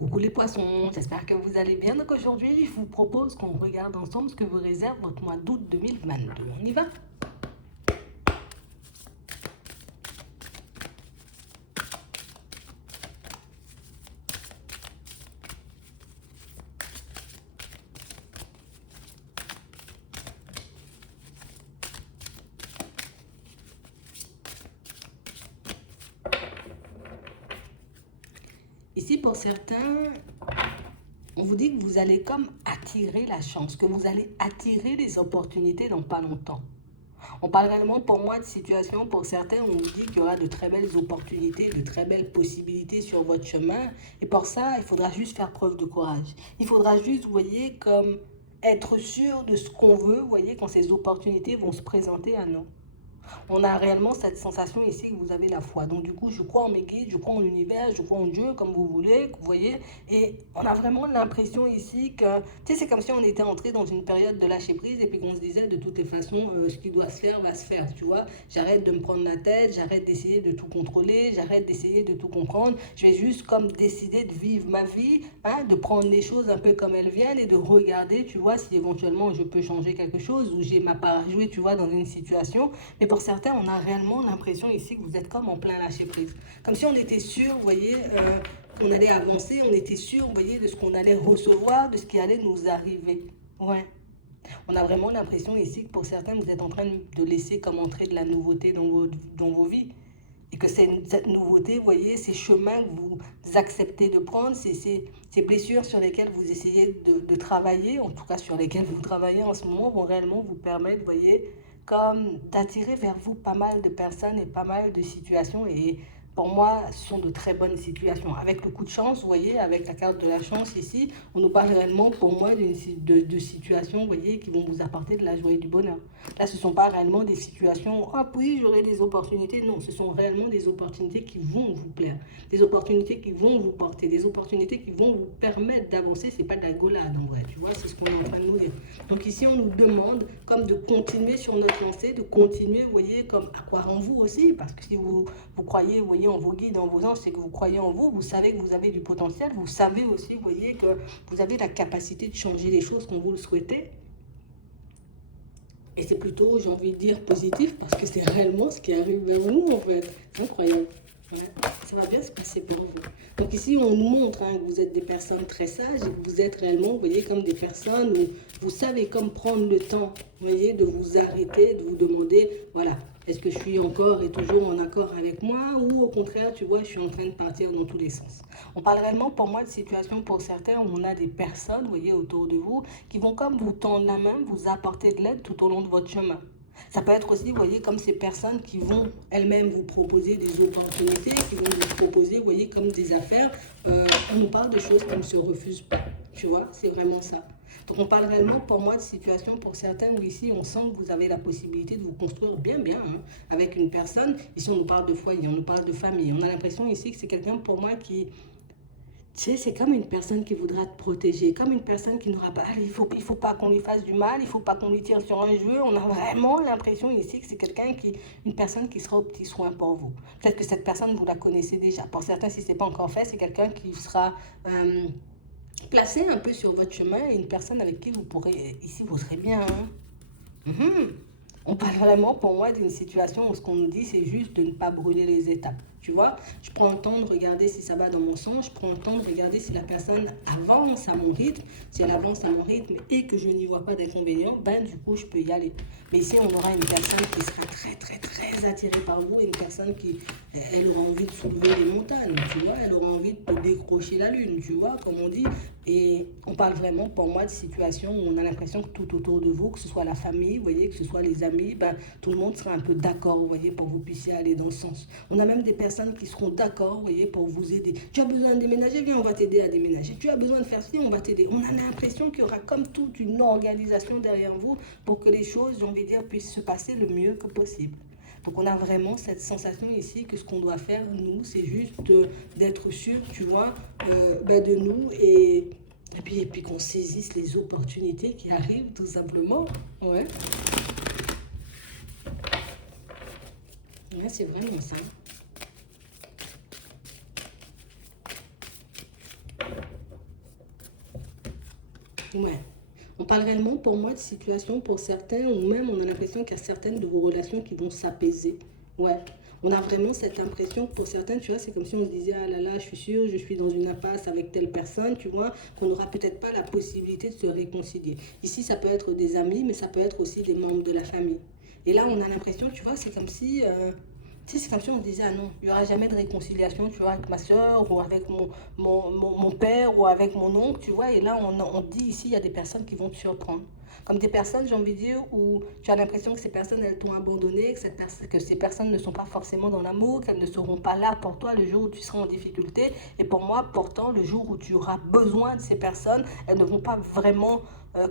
Coucou les poissons, j'espère que vous allez bien. Donc aujourd'hui, je vous propose qu'on regarde ensemble ce que vous réserve votre mois d'août 2022. On y va? Ici, pour certains, on vous dit que vous allez comme attirer la chance, que vous allez attirer les opportunités dans pas longtemps. On parle réellement pour moi de situation, pour certains, on vous dit qu'il y aura de très belles opportunités, de très belles possibilités sur votre chemin. Et pour ça, il faudra juste faire preuve de courage. Il faudra juste, vous voyez, comme être sûr de ce qu'on veut, vous voyez, quand ces opportunités vont se présenter à nous. On a réellement cette sensation ici que vous avez la foi. Donc du coup, je crois en mes guides, je crois en l'univers, je crois en Dieu, comme vous voulez, vous voyez. Et on a vraiment l'impression ici que, tu sais, c'est comme si on était entré dans une période de lâcher prise et puis qu'on se disait de toutes les façons, ce qui doit se faire va se faire, tu vois. J'arrête de me prendre la tête, j'arrête d'essayer de tout contrôler, j'arrête d'essayer de tout comprendre. Je vais juste comme décider de vivre ma vie, hein, de prendre les choses un peu comme elles viennent et de regarder, tu vois, si éventuellement je peux changer quelque chose ou j'ai ma part à jouer, tu vois, dans une situation. Mais pour certains, on a réellement l'impression ici que vous êtes comme en plein lâcher prise. Comme si on était sûr, vous voyez, qu'on allait avancer, on était sûr, vous voyez, de ce qu'on allait recevoir, de ce qui allait nous arriver. Ouais. On a vraiment l'impression ici que pour certains, vous êtes en train de laisser comme entrer de la nouveauté dans vos vies. Et que cette nouveauté, vous voyez, ces chemins que vous acceptez de prendre, ces blessures sur lesquelles vous essayez de travailler, en tout cas sur lesquelles vous travaillez en ce moment, vont réellement vous permettre, vous voyez, comme d'attirer vers vous pas mal de personnes et pas mal de situations. Et pour moi, ce sont de très bonnes situations. Avec le coup de chance, vous voyez, avec la carte de la chance ici, on nous parle réellement pour moi de situations, vous voyez, qui vont vous apporter de la joie et du bonheur. Là, ce ne sont pas réellement des situations, ah oui, j'aurai des opportunités. Non, ce sont réellement des opportunités qui vont vous plaire, des opportunités qui vont vous porter, des opportunités qui vont vous permettre d'avancer. Ce n'est pas de la gaulade en vrai, tu vois, c'est ce qu'on est en train de nous dire. Donc ici, on nous demande comme de continuer sur notre lancée, de continuer, vous voyez, comme à croire en vous aussi, parce que si vous croyez, vous voyez, en vos guides, en vos anges, c'est que vous croyez en vous, vous savez que vous avez du potentiel, vous savez aussi, vous voyez, que vous avez la capacité de changer les choses quand vous le souhaitez. Et c'est plutôt, j'ai envie de dire, positif parce que c'est réellement ce qui arrive vers nous, en fait. C'est incroyable. Ouais. Ça va bien se passer pour vous. Donc ici, on nous montre hein, que vous êtes des personnes très sages et que vous êtes réellement, vous voyez, comme des personnes où vous savez comme prendre le temps, vous voyez, de vous arrêter, de vous demander, voilà, est-ce que je suis encore et toujours en accord avec moi ou au contraire, tu vois, je suis en train de partir dans tous les sens. On parle réellement pour moi de situations pour certains où on a des personnes, vous voyez, autour de vous qui vont comme vous tendre la main, vous apporter de l'aide tout au long de votre chemin. Ça peut être aussi, vous voyez, comme ces personnes qui vont elles-mêmes vous proposer des opportunités, qui vont vous proposer, vous voyez, comme des affaires. On nous parle de choses qui ne se refusent pas. Tu vois, c'est vraiment ça. Donc on parle réellement pour moi de situation pour certains où ici on sent que vous avez la possibilité de vous construire bien hein, avec une personne. Ici on nous parle de foyer, on nous parle de famille. On a l'impression ici que c'est quelqu'un pour moi qui, tu sais, c'est comme une personne qui voudra te protéger, comme une personne qui n'aura pas, allez, il faut pas qu'on lui fasse du mal, il faut pas qu'on lui tire sur un jeu. On a vraiment l'impression ici que c'est quelqu'un qui, une personne qui sera au petit soin pour vous. Peut-être que cette personne, vous la connaissez déjà. Pour certains, si ce n'est pas encore fait, c'est quelqu'un qui sera placé un peu sur votre chemin et une personne avec qui vous pourrez, ici, vous serez bien. Hein. Mhm. On parle vraiment pour moi d'une situation où ce qu'on nous dit, c'est juste de ne pas brûler les étapes. Tu vois, je prends le temps de regarder si ça va dans mon sens, je prends le temps de regarder si la personne avance à mon rythme. Si elle avance à mon rythme et que je n'y vois pas d'inconvénient, ben du coup, je peux y aller. Mais ici, on aura une personne qui sera très attirée par vous, une personne qui, elle aura envie de soulever les montagnes, tu vois, elle aura envie de décrocher la lune, tu vois, comme on dit. Et on parle vraiment, pour moi, de situations où on a l'impression que tout autour de vous, que ce soit la famille, vous voyez, que ce soit les amis, ben, tout le monde sera un peu d'accord, vous voyez, pour que vous puissiez aller dans ce sens. On a même des personnes qui seront d'accord, vous voyez, pour vous aider. Tu as besoin de déménager, viens, on va t'aider à déménager. Tu as besoin de faire ci, on va t'aider. On a l'impression qu'il y aura comme toute une organisation derrière vous pour que les choses, j'ai envie de dire, puissent se passer le mieux que possible. Donc on a vraiment cette sensation ici que ce qu'on doit faire, nous, c'est juste d'être sûr, tu vois, de nous et puis qu'on saisisse les opportunités qui arrivent tout simplement. Ouais, ouais, c'est vraiment ça. Ouais. On parle réellement pour moi de situation pour certains, ou même on a l'impression qu'il y a certaines de vos relations qui vont s'apaiser. Ouais. On a vraiment cette impression que pour certains, tu vois, c'est comme si on se disait, ah là là, je suis sûre, je suis dans une impasse avec telle personne, tu vois, qu'on n'aura peut-être pas la possibilité de se réconcilier. Ici, ça peut être des amis, mais ça peut être aussi des membres de la famille. Et là, on a l'impression, tu vois, c'est comme si tu sais, c'est comme si on disait, ah non, il n'y aura jamais de réconciliation, tu vois, avec ma soeur, ou avec mon père, ou avec mon oncle, tu vois. Et là, on dit ici, il y a des personnes qui vont te surprendre. Comme des personnes, j'ai envie de dire, où tu as l'impression que ces personnes, elles t'ont abandonné, que ces personnes ne sont pas forcément dans l'amour, qu'elles ne seront pas là pour toi le jour où tu seras en difficulté. Et pour moi, pourtant, le jour où tu auras besoin de ces personnes, elles ne vont pas vraiment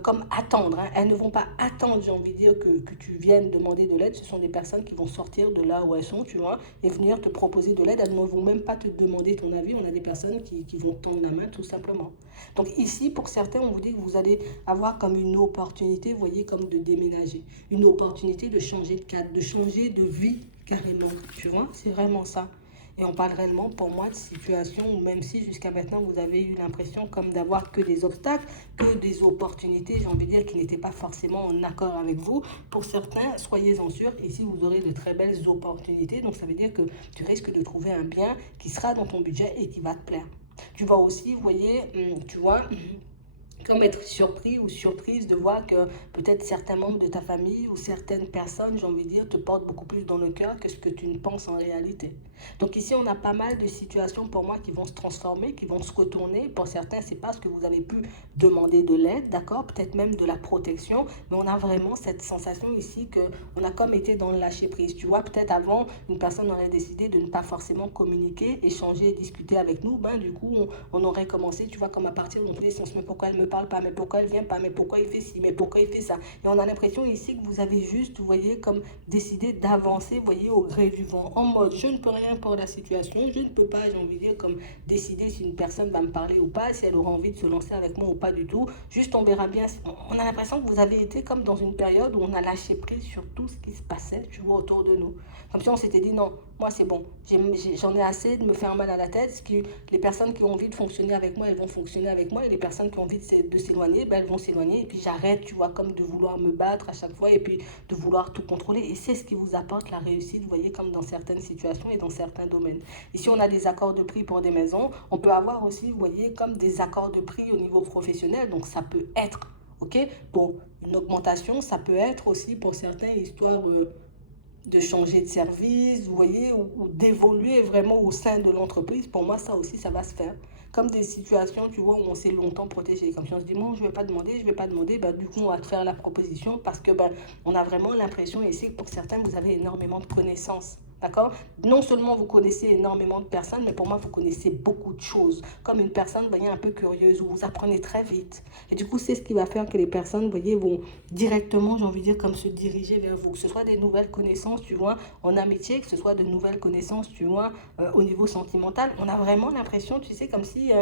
comme attendre. Hein. Elles ne vont pas attendre, j'ai envie de dire, que tu viennes demander de l'aide. Ce sont des personnes qui vont sortir de là où elles sont, tu vois, et venir te proposer de l'aide. Elles ne vont même pas te demander ton avis. On a des personnes qui vont tendre la main, tout simplement. Donc ici, pour certains, on vous dit que vous allez avoir comme une opportunité, vous voyez, comme de déménager. Une opportunité de changer de cadre, de changer de vie carrément. Tu vois, c'est vraiment ça. Et on parle réellement, pour moi, de situation où même si jusqu'à maintenant, vous avez eu l'impression comme d'avoir que des obstacles, que des opportunités, j'ai envie de dire, qui n'étaient pas forcément en accord avec vous. Pour certains, soyez-en sûrs, ici, vous aurez de très belles opportunités. Donc, ça veut dire que tu risques de trouver un bien qui sera dans ton budget et qui va te plaire. Tu vas aussi, vous voyez, tu vois, comme être surpris ou surprise de voir que peut-être certains membres de ta famille ou certaines personnes, j'ai envie de dire, te portent beaucoup plus dans le cœur que ce que tu ne penses en réalité. Donc ici, on a pas mal de situations pour moi qui vont se transformer, qui vont se retourner. Pour certains, c'est parce que vous avez pu demander de l'aide, d'accord, peut-être même de la protection, mais on a vraiment cette sensation ici que on a comme été dans le lâcher prise. Tu vois, peut-être avant, une personne aurait décidé de ne pas forcément communiquer, échanger, discuter avec nous. Ben du coup, on aurait commencé, tu vois, comme à partir dans tous les sens. Mais pourquoi elle me parle pas? Mais pourquoi elle vient pas? Mais pourquoi il fait ci? Mais pourquoi il fait ça? Et on a l'impression ici que vous avez juste, vous voyez, comme décidé d'avancer, vous voyez, au gré du vent, en mode je ne peux rien pour la situation, je ne peux pas, j'ai envie de dire, comme décider si une personne va me parler ou pas, si elle aura envie de se lancer avec moi ou pas du tout. Juste on verra bien. On a l'impression que vous avez été comme dans une période où on a lâché prise sur tout ce qui se passait, tu vois, autour de nous. Comme si on s'était dit non, moi c'est bon, j'en ai assez de me faire mal à la tête. Les personnes qui ont envie de fonctionner avec moi, elles vont fonctionner avec moi, et les personnes qui ont envie de s'éloigner, ben, elles vont s'éloigner, et puis j'arrête, tu vois, comme de vouloir me battre à chaque fois, et puis de vouloir tout contrôler, et c'est ce qui vous apporte la réussite, vous voyez, comme dans certaines situations et dans certains domaines. Ici, on a des accords de prix pour des maisons, on peut avoir aussi, vous voyez, comme des accords de prix au niveau professionnel, donc ça peut être, ok, pour une augmentation, ça peut être aussi pour certains, histoire de changer de service, vous voyez, ou d'évoluer vraiment au sein de l'entreprise. Pour moi, ça aussi, ça va se faire. Comme des situations, tu vois, où on s'est longtemps protégé. Comme si on se dit, bon, je je vais pas demander, bah, du coup, on va te faire la proposition parce que bah, on a vraiment l'impression ici que pour certains, vous avez énormément de connaissances. D'accord? Non seulement vous connaissez énormément de personnes, mais pour moi, vous connaissez beaucoup de choses. Comme une personne, vous voyez, un peu curieuse, où vous apprenez très vite. Et du coup, c'est ce qui va faire que les personnes, vous voyez, vont directement, j'ai envie de dire, comme se diriger vers vous. Que ce soit des nouvelles connaissances, tu vois, en amitié, que ce soit de nouvelles connaissances, tu vois, au niveau sentimental. On a vraiment l'impression, tu sais, comme si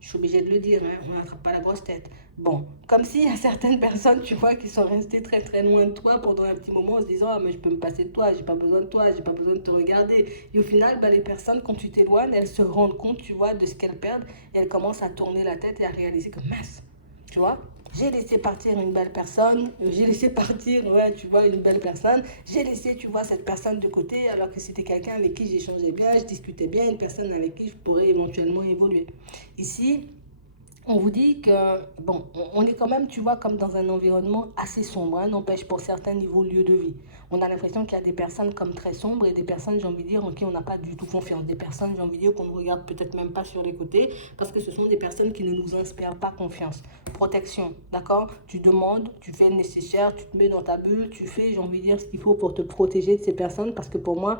je suis obligée de le dire, hein, on n'attrape pas la grosse tête. Bon, comme s'il y a certaines personnes, tu vois, qui sont restées très très loin de toi pendant un petit moment en se disant, ah, mais je peux me passer de toi, j'ai pas besoin de toi, j'ai pas besoin de te regarder. Et au final, bah, les personnes, quand tu t'éloignes, elles se rendent compte, tu vois, de ce qu'elles perdent, et elles commencent à tourner la tête et à réaliser que mince, tu vois. J'ai laissé partir une belle personne, j'ai laissé partir, ouais, tu vois, une belle personne. J'ai laissé, tu vois, cette personne de côté alors que c'était quelqu'un avec qui j'échangeais bien, je discutais bien, une personne avec qui je pourrais éventuellement évoluer. Ici, on vous dit que, bon, on est quand même, tu vois, comme dans un environnement assez sombre, hein, n'empêche pour certains niveaux lieu de vie. On a l'impression qu'il y a des personnes comme très sombres et des personnes, j'ai envie de dire, en qui on n'a pas du tout confiance. Des personnes, j'ai envie de dire, qu'on ne regarde peut-être même pas sur les côtés parce que ce sont des personnes qui ne nous inspirent pas confiance. Protection, d'accord? Tu demandes, tu fais le nécessaire, tu te mets dans ta bulle, tu fais, j'ai envie de dire, ce qu'il faut pour te protéger de ces personnes parce que pour moi,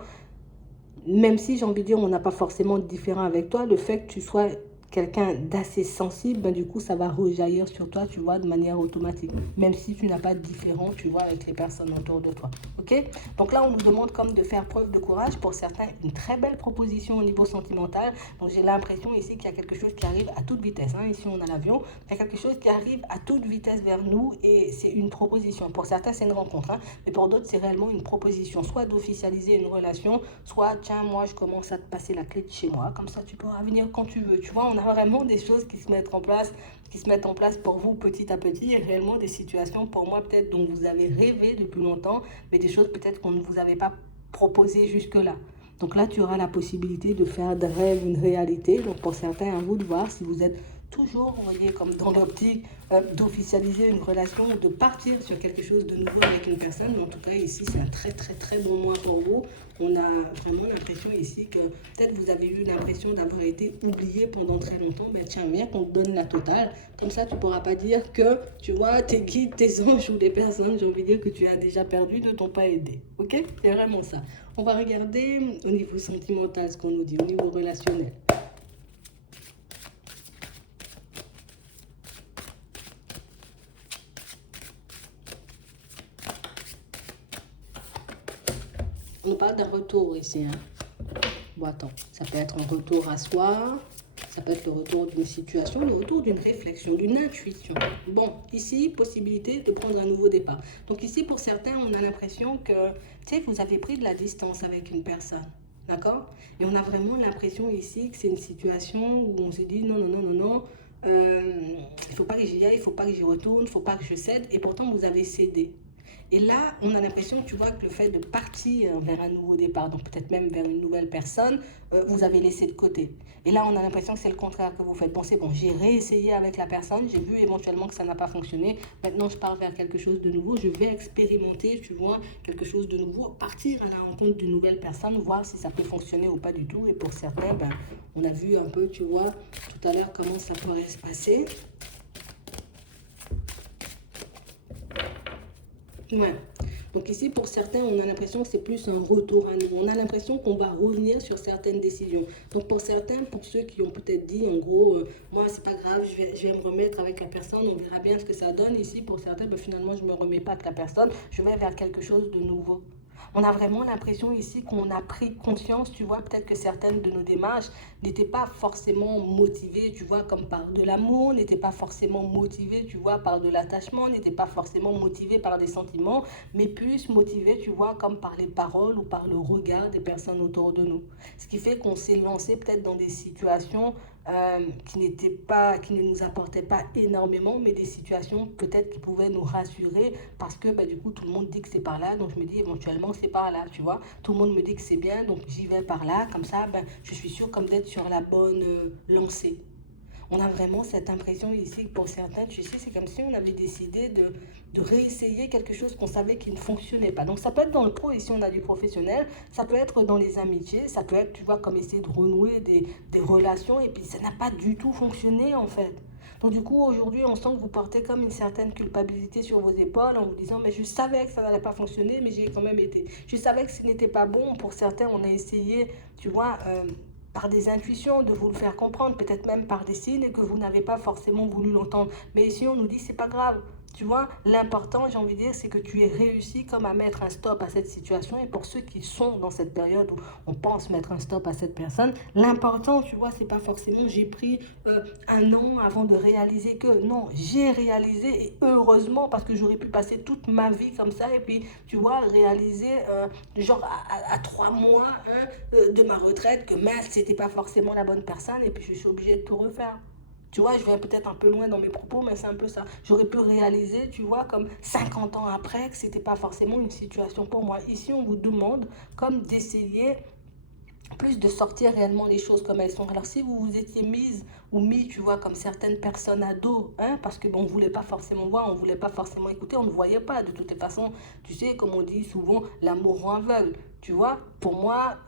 même si j'ai envie de dire, on n'a pas forcément de différent avec toi, le fait que tu sois quelqu'un d'assez sensible, ben, du coup, ça va rejaillir sur toi, tu vois, de manière automatique. Même si tu n'as pas de différent, tu vois, avec les personnes autour de toi. OK? Donc là, on nous demande comme de faire preuve de courage. Pour certains, une très belle proposition au niveau sentimental. Donc j'ai l'impression ici qu'il y a quelque chose qui arrive à toute vitesse. Hein. Ici, on a l'avion. Il y a quelque chose qui arrive à toute vitesse vers nous et c'est une proposition. Pour certains, c'est une rencontre. Hein. Mais pour d'autres, c'est réellement une proposition. Soit d'officialiser une relation, soit, tiens, moi, je commence à te passer la clé de chez moi. Comme ça, tu pourras venir quand tu veux. Tu vois, on a vraiment des choses qui se mettent en place pour vous petit à petit, et réellement des situations pour moi peut-être dont vous avez rêvé depuis longtemps, mais des choses peut-être qu'on ne vous avait pas proposées jusque-là. Donc là, tu auras la possibilité de faire de rêve une réalité. Donc pour certains, à vous de voir si vous êtes toujours, vous voyez, comme dans l'optique d'officialiser une relation ou de partir sur quelque chose de nouveau avec une personne. Mais en tout cas, ici, c'est un très, très, très bon mois pour vous. On a vraiment l'impression ici que peut-être vous avez eu l'impression d'avoir été oublié pendant très longtemps. Ben tiens, viens qu'on te donne la totale. Comme ça, tu ne pourras pas dire que, tu vois, tes guides, tes anges ou des personnes, j'ai envie de dire que tu as déjà perdu, ne t'ont pas aidé. Ok? C'est vraiment ça. On va regarder au niveau sentimental ce qu'on nous dit, au niveau relationnel. On parle d'un retour ici. Bon, attends, ça peut être un retour à soi, ça peut être le retour d'une situation, le retour d'une réflexion, d'une intuition. Bon, ici, possibilité de prendre un nouveau départ. Donc ici, pour certains, on a l'impression que, tu sais, vous avez pris de la distance avec une personne. D'accord? Et on a vraiment l'impression ici que c'est une situation où on se dit non, non, non, non, non. Il ne faut pas que j'y aille, il ne faut pas que j'y retourne, il ne faut pas que je cède. Et pourtant, vous avez cédé. Et là, on a l'impression, tu vois, que le fait de partir vers un nouveau départ, donc peut-être même vers une nouvelle personne, vous avez laissé de côté. Et là, on a l'impression que c'est le contraire que vous faites. Bon, c'est bon, j'ai réessayé avec la personne, j'ai vu éventuellement que ça n'a pas fonctionné. Maintenant, je pars vers quelque chose de nouveau, je vais expérimenter, tu vois, quelque chose de nouveau, partir à la rencontre d'une nouvelle personne, voir si ça peut fonctionner ou pas du tout. Et pour certains, ben, on a vu un peu, tu vois, tout à l'heure comment ça pourrait se passer. Ouais. Donc ici, pour certains, on a l'impression que c'est plus un retour à nous. On a l'impression qu'on va revenir sur certaines décisions. Donc pour certains, pour ceux qui ont peut-être dit, en gros, moi, c'est pas grave, je vais me remettre avec la personne, on verra bien ce que ça donne. Ici, pour certains, ben, finalement, je me remets pas avec la personne, je vais vers quelque chose de nouveau. On a vraiment l'impression ici qu'on a pris conscience, tu vois, peut-être que certaines de nos démarches n'étaient pas forcément motivées, tu vois, comme par de l'amour, n'étaient pas forcément motivées, tu vois, par de l'attachement, n'étaient pas forcément motivées par des sentiments, mais plus motivées, tu vois, comme par les paroles ou par le regard des personnes autour de nous. Ce qui fait qu'on s'est lancé peut-être dans des situations qui ne nous apportaient pas énormément, mais des situations peut-être qui pouvaient nous rassurer parce que bah, du coup tout le monde dit que c'est par là, donc je me dis éventuellement c'est par là, tu vois. Tout le monde me dit que c'est bien, donc j'y vais par là, comme ça ben, je suis sûre comme d'être sur la bonne lancée. On a vraiment cette impression ici que pour certains, tu sais, c'est comme si on avait décidé de réessayer quelque chose qu'on savait qui ne fonctionnait pas. Donc ça peut être dans le pro, ici on a du professionnel, ça peut être dans les amitiés, ça peut être, tu vois, comme essayer de renouer des relations et puis ça n'a pas du tout fonctionné en fait. Donc du coup, aujourd'hui, on sent que vous portez comme une certaine culpabilité sur vos épaules en vous disant, mais je savais que ça n'allait pas fonctionner, mais j'y ai quand même été. Je savais que ce n'était pas bon. Pour certains, on a essayé, tu vois, par des intuitions, de vous le faire comprendre, peut-être même par des signes que vous n'avez pas forcément voulu l'entendre. Mais ici, on nous dit, c'est pas grave. Tu vois, l'important, j'ai envie de dire, c'est que tu aies réussi comme à mettre un stop à cette situation. Et pour ceux qui sont dans cette période où on pense mettre un stop à cette personne, l'important, tu vois, c'est pas forcément j'ai pris un an avant de réaliser que. Non, j'ai réalisé et heureusement parce que j'aurais pu passer toute ma vie comme ça et puis, tu vois, réaliser genre à 3 mois de ma retraite que mince, c'était pas forcément la bonne personne et puis je suis obligée de tout refaire. Tu vois, je vais peut-être un peu loin dans mes propos, mais c'est un peu ça. J'aurais pu réaliser, tu vois, comme 50 ans après, que c'était pas forcément une situation pour moi. Ici, on vous demande comme d'essayer plus de sortir réellement les choses comme elles sont. Alors si vous vous étiez mise ou mis, tu vois, comme certaines personnes à dos, hein, parce que bon, on ne voulait pas forcément voir, on ne voulait pas forcément écouter, on ne voyait pas. De toute façon, tu sais, comme on dit souvent, l'amour rend aveugle. Tu vois, pour moi,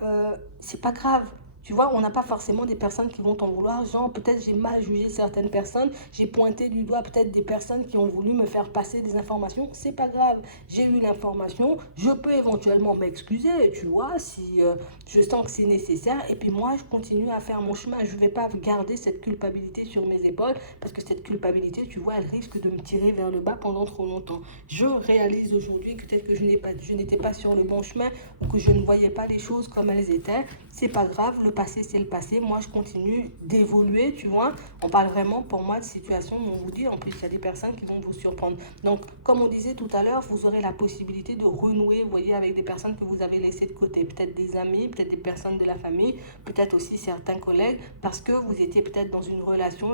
c'est pas grave. Tu vois, on n'a pas forcément des personnes qui vont t'en vouloir. Genre, peut-être j'ai mal jugé certaines personnes. J'ai pointé du doigt peut-être des personnes qui ont voulu me faire passer des informations. C'est pas grave. J'ai eu l'information. Je peux éventuellement m'excuser, tu vois, si je sens que c'est nécessaire. Et puis moi, je continue à faire mon chemin. Je ne vais pas garder cette culpabilité sur mes épaules parce que cette culpabilité, tu vois, elle risque de me tirer vers le bas pendant trop longtemps. Je réalise aujourd'hui que peut-être que je n'étais pas sur le bon chemin ou que je ne voyais pas les choses comme elles étaient. c'est pas grave, le passé c'est le passé, moi je continue d'évoluer, tu vois. On parle vraiment pour moi de situation, mais on vous dit, en plus il y a des personnes qui vont vous surprendre. Donc comme on disait tout à l'heure, vous aurez la possibilité de renouer, vous voyez, avec des personnes que vous avez laissées de côté, peut-être des amis, peut-être des personnes de la famille, peut-être aussi certains collègues, parce que vous étiez peut-être dans une relation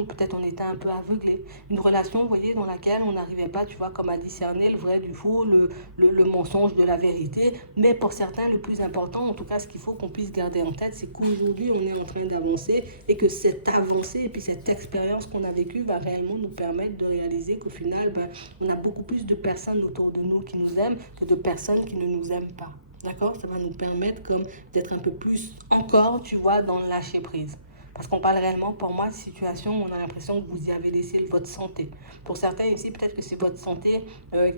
où peut-être on était un peu aveuglé, une relation, vous voyez, dans laquelle on n'arrivait pas, tu vois, comme à discerner le vrai du faux, le mensonge de la vérité. Mais pour certains, le plus important, en tout cas ce qu'il faut qu'on puisse garder en tête, c'est qu'aujourd'hui on est en train d'avancer et que cette avancée et puis cette expérience qu'on a vécue va réellement nous permettre de réaliser qu'au final, on a beaucoup plus de personnes autour de nous qui nous aiment que de personnes qui ne nous aiment pas. D'accord? Ça va nous permettre comme d'être un peu plus encore, tu vois, dans le lâcher prise. Parce qu'on parle réellement, pour moi, de situation où on a l'impression que vous y avez laissé votre santé. Pour certains ici, peut-être que c'est votre santé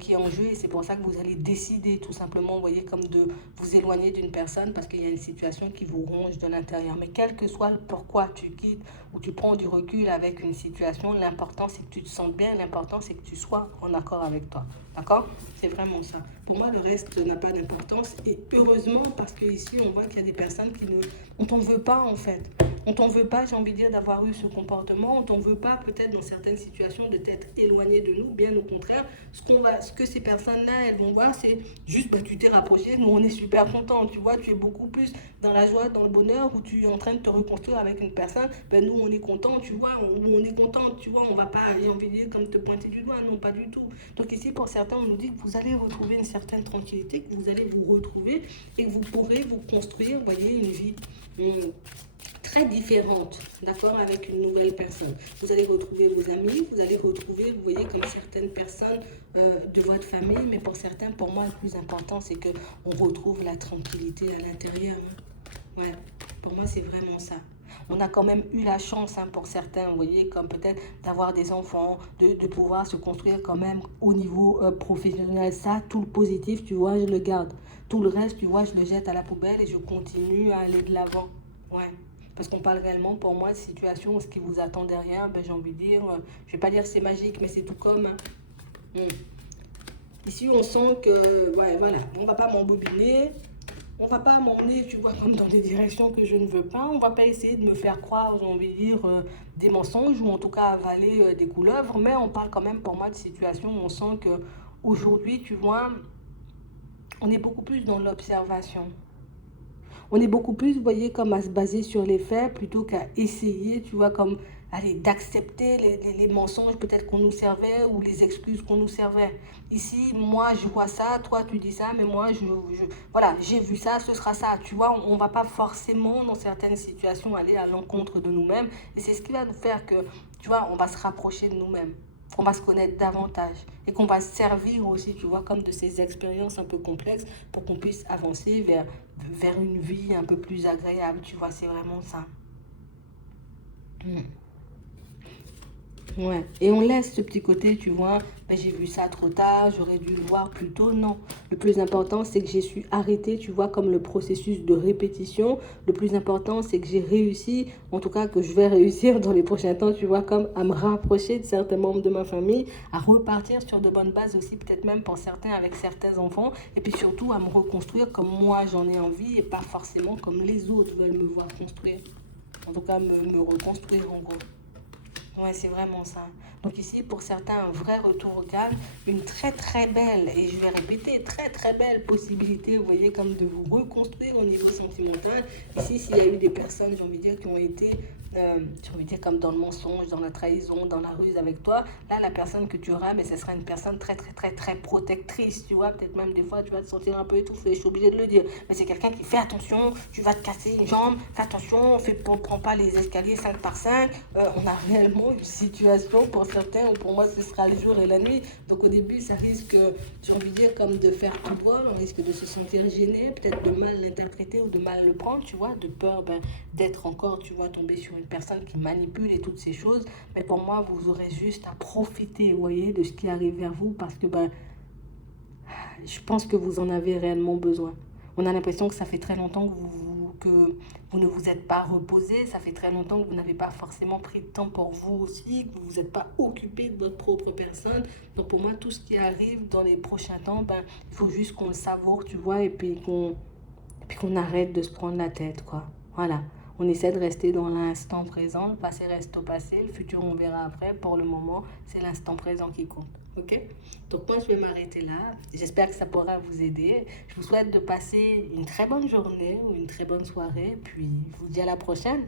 qui est en jeu et c'est pour ça que vous allez décider tout simplement, vous voyez, comme de vous éloigner d'une personne parce qu'il y a une situation qui vous ronge de l'intérieur. Mais quel que soit le pourquoi tu quittes ou tu prends du recul avec une situation, l'important c'est que tu te sentes bien, l'important c'est que tu sois en accord avec toi. D'accord? C'est vraiment ça. Pour moi, le reste n'a pas d'importance et heureusement parce qu'ici, on voit qu'il y a des personnes qui ne... On t'en veut pas en fait. On t'en veut pas, j'ai envie de dire, d'avoir eu ce comportement. On t'en veut pas, peut-être dans certaines situations, de t'être éloigné de nous. Bien au contraire, ce que ces personnes-là, elles vont voir, c'est juste, tu t'es rapproché. Nous, on est super contents. Tu vois, tu es beaucoup plus dans la joie, dans le bonheur, où tu es en train de te reconstruire avec une personne. Nous, on est contents, tu vois. On est contents, tu vois. On va pas, j'ai envie de dire, comme te pointer du doigt. Non, pas du tout. Donc ici, pour certains, on nous dit que vous allez retrouver une certaine tranquillité, que vous allez vous retrouver et que vous pourrez vous construire, vous voyez, une vie très différente, d'accord, avec une nouvelle personne. Vous allez retrouver vos amis, vous allez retrouver, vous voyez, comme certaines personnes de votre famille, mais pour certains, pour moi, le plus important, c'est que on retrouve la tranquillité à l'intérieur. Ouais, pour moi, c'est vraiment ça. On a quand même eu la chance, pour certains, vous voyez, comme peut-être d'avoir des enfants, de pouvoir se construire quand même au niveau professionnel. Ça, tout le positif, tu vois, je le garde. Tout le reste, tu vois, je le jette à la poubelle et je continue à aller de l'avant. Ouais. Parce qu'on parle réellement, pour moi, de situation où ce qui vous attend derrière, j'ai envie de dire, je vais pas dire c'est magique, mais c'est tout comme. Ici, on sent que, ouais, voilà, on va pas m'embobiner, on va pas m'emmener, tu vois, comme dans des directions que je ne veux pas. On va pas essayer de me faire croire, j'ai envie de dire, des mensonges ou en tout cas avaler des couleuvres. Mais on parle quand même pour moi de situations où on sent que aujourd'hui, tu vois, on est beaucoup plus dans l'observation. On est beaucoup plus, vous voyez, comme à se baser sur les faits plutôt qu'à essayer, tu vois, comme allez, d'accepter les mensonges peut-être qu'on nous servait ou les excuses qu'on nous servait. Ici, moi, je vois ça, toi, tu dis ça, mais moi, voilà, j'ai vu ça, ce sera ça. Tu vois, on ne va pas forcément, dans certaines situations, aller à l'encontre de nous-mêmes. Et c'est ce qui va nous faire que, tu vois, on va se rapprocher de nous-mêmes. On va se connaître davantage et qu'on va se servir aussi, tu vois, comme de ces expériences un peu complexes pour qu'on puisse avancer vers une vie un peu plus agréable, tu vois, c'est vraiment ça. Mm. Ouais, et on laisse ce petit côté, tu vois, j'ai vu ça trop tard, j'aurais dû le voir plus tôt. Non, le plus important, c'est que j'ai su arrêter, tu vois, comme le processus de répétition. Le plus important, c'est que j'ai réussi, en tout cas que je vais réussir dans les prochains temps, tu vois, comme à me rapprocher de certains membres de ma famille, à repartir sur de bonnes bases aussi, peut-être même pour certains avec certains enfants, et puis surtout à me reconstruire comme moi j'en ai envie et pas forcément comme les autres veulent me voir construire. En tout cas, me reconstruire en gros. Ouais, c'est vraiment ça. Donc ici, pour certains, un vrai retour au calme, une très très belle, et je vais répéter, très très belle possibilité, vous voyez, comme de vous reconstruire au niveau sentimental. Ici, s'il y a eu des personnes, j'ai envie de dire, qui ont été, j'ai envie de dire, comme dans le mensonge, dans la trahison, dans la ruse avec toi, là, la personne que tu auras, mais ce sera une personne très très très très protectrice, tu vois, peut-être même des fois, tu vas te sentir un peu étouffé, je suis obligée de le dire, mais c'est quelqu'un qui fait attention, tu vas te casser une jambe, fais attention, prends pas les escaliers 5 par 5, on a réellement une situation pour certains ou pour moi ce sera le jour et la nuit. Donc au début ça risque, j'ai envie de dire, comme de faire tout droit, on risque de se sentir gêné, peut-être de mal l'interpréter ou de mal le prendre, tu vois, de peur d'être encore, tu vois, tombé sur une personne qui manipule et toutes ces choses. Mais pour moi vous aurez juste à profiter, vous voyez, de ce qui arrive vers vous parce que je pense que vous en avez réellement besoin. On a l'impression que ça fait très longtemps que vous ne vous êtes pas reposé, ça fait très longtemps que vous n'avez pas forcément pris de temps pour vous aussi, que vous ne vous êtes pas occupé de votre propre personne. Donc pour moi, tout ce qui arrive dans les prochains temps, il faut juste qu'on le savoure, tu vois, et puis puis qu'on arrête de se prendre la tête, quoi. Voilà. On essaie de rester dans l'instant présent. Le passé reste au passé. Le futur, on verra après. Pour le moment, c'est l'instant présent qui compte. OK? Donc, moi, je vais m'arrêter là. J'espère que ça pourra vous aider. Je vous souhaite de passer une très bonne journée ou une très bonne soirée. Puis, je vous dis à la prochaine.